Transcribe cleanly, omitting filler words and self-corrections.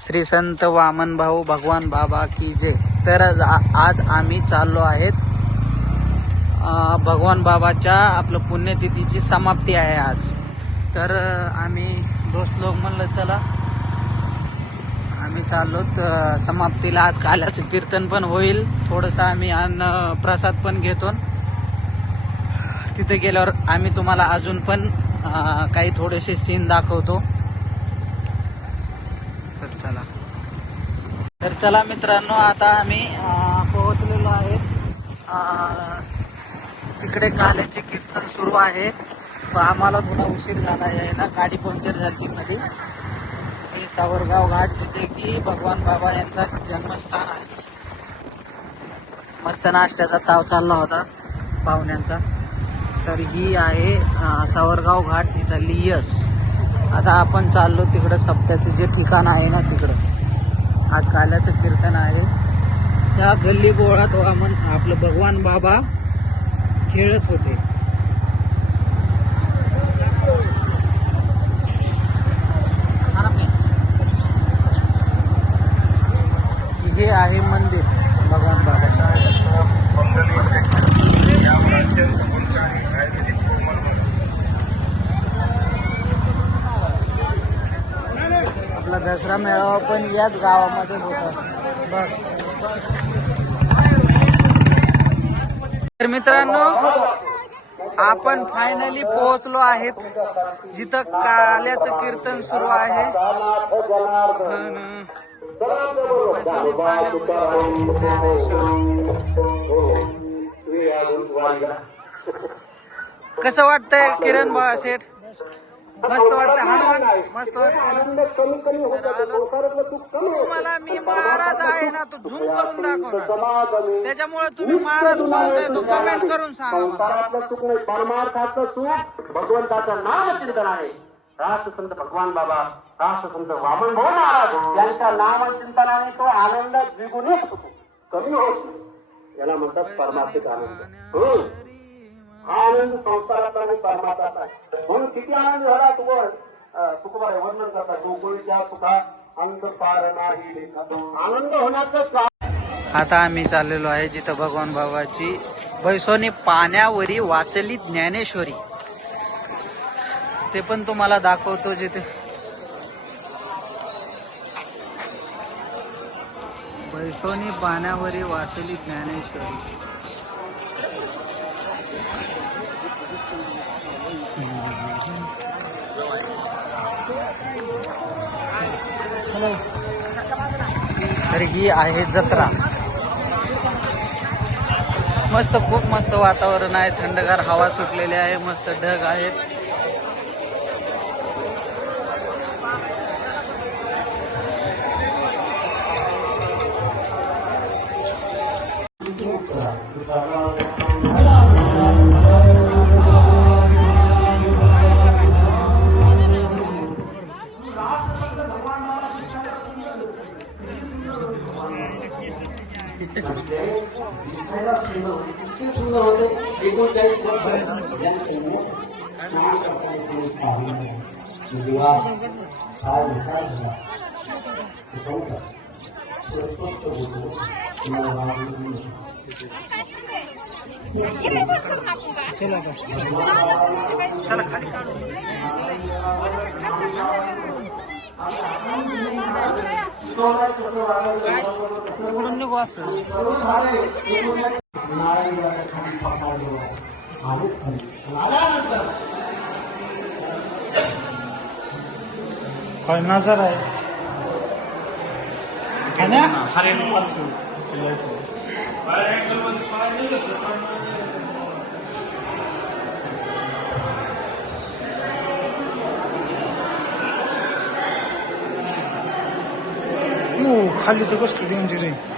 श्री संत वामन भाऊ भगवान बाबा की जय। तर आज आम्ही चाललो आहेत भगवान बाबाच्या आपलं पुण्यतिथीची समाप्ती आहे आज। तर आम्ही दोस्त लोक म्हणलं चला आम्ही चाललो समाप्तीला। आज काल्याचं कीर्तन पण होईल, थोडंसं आम्ही अन्न प्रसाद पण घेतो। तिथे गेल्यावर आम्ही तुम्हाला अजून पण काही थोडेसे सीन दाखवतो। तर चला मित्रांनो, आता आम्ही पोहोचलेलो आहे। तिकडे काल्याचे कीर्तन सुरू आहे। आम्हाला थोडा उशीर झाला आहे ना, गाडी पंक्चर झाली मध्ये। सावरगाव घाट जिथे की भगवान बाबा यांचा जन्मस्थान आहे। मस्त नाश्त्याचा ताव चालला होता पाहुण्यांचा। तर ही आहे सावरगाव घाट, तिथली यस। आता आपण चाललो तिकडं सप्त्याचं जे ठिकाण आहे ना तिकडं। आज काल्याचं कीर्तन आहे। त्या गल्ली बोळात आपलं भगवान बाबा खेळत होते। हे आहे मंदिर भगवान बाबाचं। आपला दसरा मेळावा पण याच गावामध्ये होत असतो। बस तर मित्रांनो, आपण फायनली पोहोचलो आहेत जिथं काल्याचं कीर्तन सुरू आहे। कसं वाटतंय किरण भाऊ सेठ? मस्त वाटतं हनुमान, मस्त वाटतं। तुम्हाला मी महाराज आहे ना, तो झूम करून दाखवणार, त्याच्यामुळे तुम्ही महाराज कोणता आहे तो कमेंट करून सांगा। परमार्थाचं सुख भगवंताचं नाम चिंतन आहे। राष्ट्रसंत भगवान बाबा, राष्ट्रसंत वामन भाऊ महाराज यांच्या नाम चिंतनाने तो आनंद द्विगुणित होतो, कमी होत नाही। याला म्हणतात परमार्थिक आनंद। आनंद संसाराचा आणि परमार्थाचा आहे। म्हणून किती आनंद झाला तुकोबा वर्णन करतात, गोकुळच्या सुखा अंत पार नाही लेखा। आनंद होण्याचं आता आम्ही चाललेलो आहे जिथं भगवान बाबाची बैसोनी पाण्यावरी वाचली ज्ञानेश्वरी, ते पण तुम्हाला दाखवतो। जिथे बैसोनी पाण्यावरी वाचली ज्ञानेश्वरी। तर ही आहे जत्रा। मस्त, खूप मस्त वातावरण आहे, थंडगार हवा सुटलेली आहे, मस्त ढग आहेत। सुंदर होते 39 वर्ष नजर आहे खाली तर कसली डेंजर आहे।